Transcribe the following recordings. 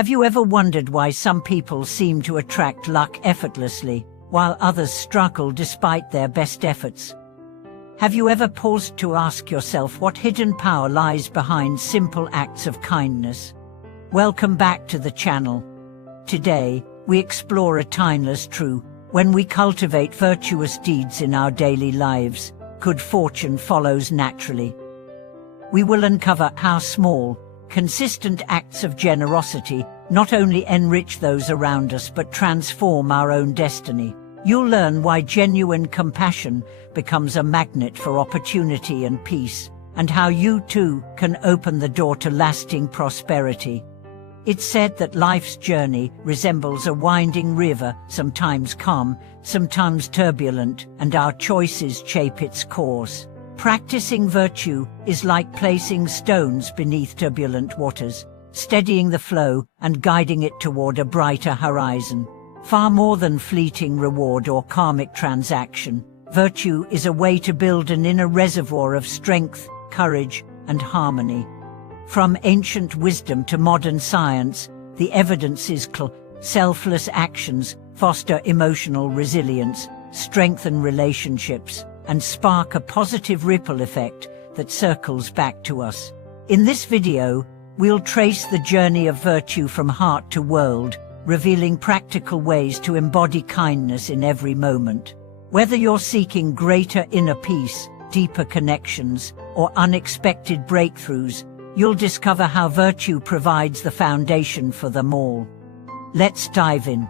Have you ever wondered why some people seem to attract luck effortlessly, while others struggle despite their best efforts? Have you ever paused to ask yourself what hidden power lies behind simple acts of kindness? Welcome back to the channel. Today, we explore a timeless truth. When we cultivate virtuous deeds in our daily lives, good fortune follows naturally. We will uncover how small, consistent acts of generosity not only enrich those around us but transform our own destiny. You'll learn why genuine compassion becomes a magnet for opportunity and peace, and how you too can open the door to lasting prosperity. It's said that life's journey resembles a winding river, sometimes calm, sometimes turbulent, and our choices shape its course. Practicing virtue is like placing stones beneath turbulent waters, steadying the flow and guiding it toward a brighter horizon. Far more than fleeting reward or karmic transaction, virtue is a way to build an inner reservoir of strength, courage, and harmony. From ancient wisdom to modern science, the evidence is clear. Selfless actions foster emotional resilience, strengthen relationships, and spark a positive ripple effect that circles back to us. In this video, we'll trace the journey of virtue from heart to world, revealing practical ways to embody kindness in every moment. Whether you're seeking greater inner peace, deeper connections, or unexpected breakthroughs, you'll discover how virtue provides the foundation for them all. Let's dive in.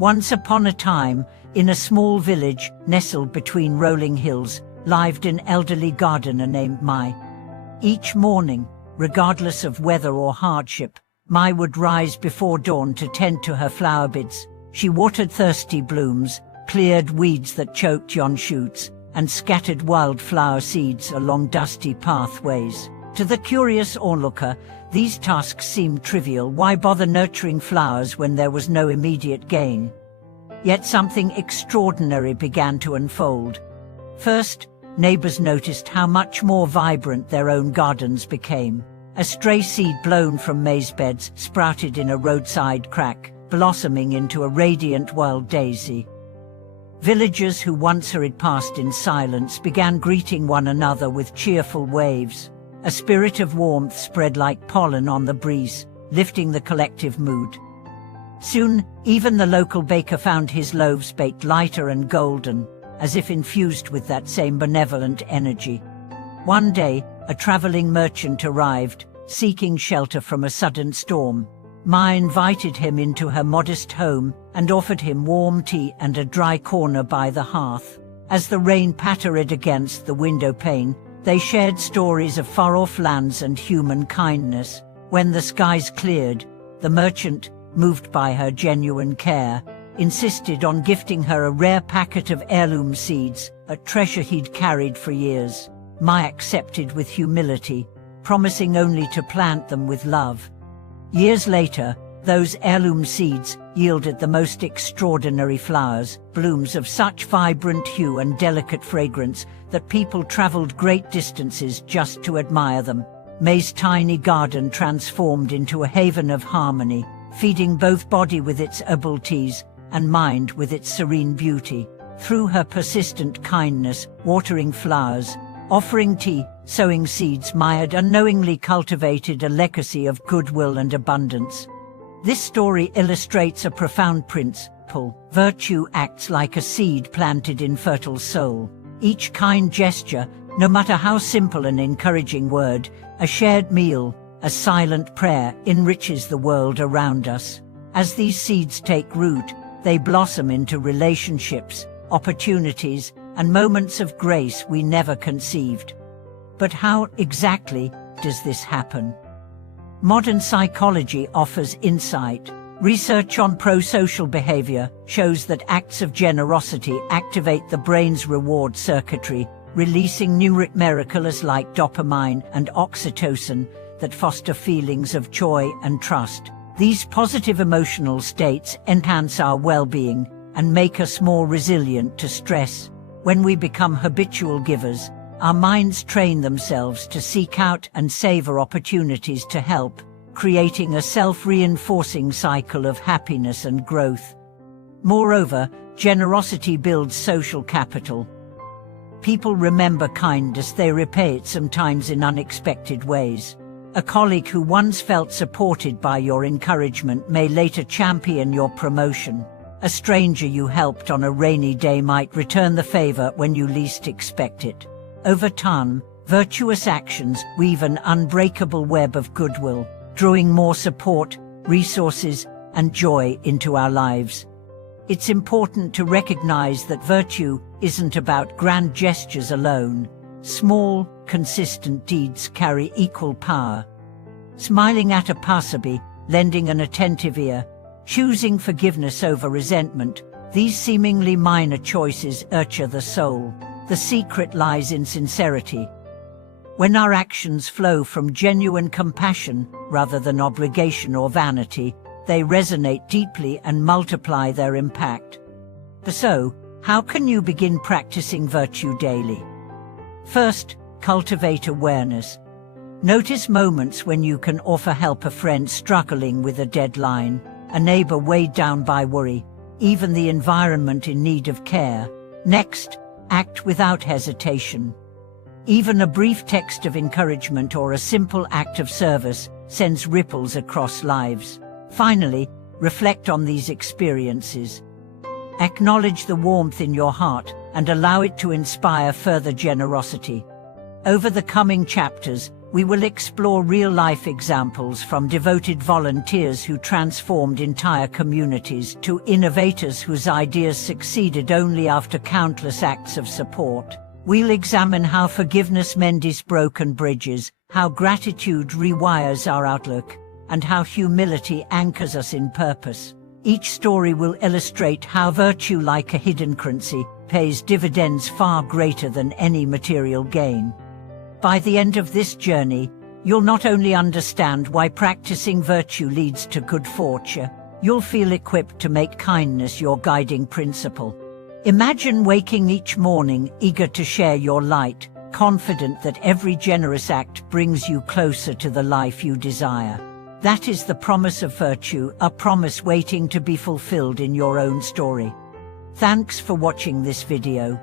Once upon a time, in a small village nestled between rolling hills, lived an elderly gardener named Mai. Each morning, regardless of weather or hardship, Mai would rise before dawn to tend to her flower beds. She watered thirsty blooms, cleared weeds that choked young shoots, and scattered wildflower seeds along dusty pathways. To the curious onlooker, these tasks seemed trivial. Why bother nurturing flowers when there was no immediate gain? Yet something extraordinary began to unfold. First, neighbors noticed how much more vibrant their own gardens became. A stray seed blown from maize beds sprouted in a roadside crack, blossoming into a radiant wild daisy. Villagers who once hurried past in silence began greeting one another with cheerful waves. A spirit of warmth spread like pollen on the breeze, lifting the collective mood. Soon, even the local baker found his loaves baked lighter and golden, as if infused with that same benevolent energy. One day, a traveling merchant arrived, seeking shelter from a sudden storm. Mai invited him into her modest home and offered him warm tea and a dry corner by the hearth. As the rain pattered against the window pane, they shared stories of far-off lands and human kindness. When the skies cleared, the merchant, moved by her genuine care, insisted on gifting her a rare packet of heirloom seeds, a treasure he'd carried for years. Mai accepted with humility, promising only to plant them with love. Years later, those heirloom seeds yielded the most extraordinary flowers, blooms of such vibrant hue and delicate fragrance that people traveled great distances just to admire them. Mai's tiny garden transformed into a haven of harmony, feeding both body with its herbal teas and mind with its serene beauty. Through her persistent kindness, watering flowers, offering tea, sowing seeds, Mai had unknowingly cultivated a legacy of goodwill and abundance. This story illustrates a profound principle. Virtue acts like a seed planted in fertile soil. Each kind gesture, no matter how simple an encouraging word, a shared meal, a silent prayer, enriches the world around us. As these seeds take root, they blossom into relationships, opportunities, and moments of grace we never conceived. But how exactly does this happen? Modern psychology offers insight. Research on pro-social behavior shows that acts of generosity activate the brain's reward circuitry, releasing neurochemicals like dopamine and oxytocin that foster feelings of joy and trust. These positive emotional states enhance our well-being and make us more resilient to stress. When we become habitual givers, our minds train themselves to seek out and savor opportunities to help, creating a self-reinforcing cycle of happiness and growth. Moreover, generosity builds social capital. People remember kindness, they repay it sometimes in unexpected ways. A colleague who once felt supported by your encouragement may later champion your promotion. A stranger you helped on a rainy day might return the favor when you least expect it. Over time, virtuous actions weave an unbreakable web of goodwill, drawing more support, resources, and joy into our lives. It's important to recognize that virtue isn't about grand gestures alone. Small, consistent deeds carry equal power. Smiling at a passerby, lending an attentive ear, choosing forgiveness over resentment, these seemingly minor choices nurture the soul. The secret lies in sincerity. When our actions flow from genuine compassion rather than obligation or vanity, they resonate deeply and multiply their impact. So, how can you begin practicing virtue daily? First, cultivate awareness. Notice moments when you can offer help: a friend struggling with a deadline, a neighbor weighed down by worry, even the environment in need of care. Next, act without hesitation. Even a brief text of encouragement or a simple act of service sends ripples across lives. Finally, reflect on these experiences. Acknowledge the warmth in your heart and allow it to inspire further generosity. Over the coming chapters, we will explore real-life examples from devoted volunteers who transformed entire communities to innovators whose ideas succeeded only after countless acts of support. We'll examine how forgiveness mends broken bridges, how gratitude rewires our outlook, and how humility anchors us in purpose. Each story will illustrate how virtue, like a hidden currency, pays dividends far greater than any material gain. By the end of this journey, you'll not only understand why practicing virtue leads to good fortune, you'll feel equipped to make kindness your guiding principle. Imagine waking each morning eager to share your light, confident that every generous act brings you closer to the life you desire. That is the promise of virtue, a promise waiting to be fulfilled in your own story. Thanks for watching this video.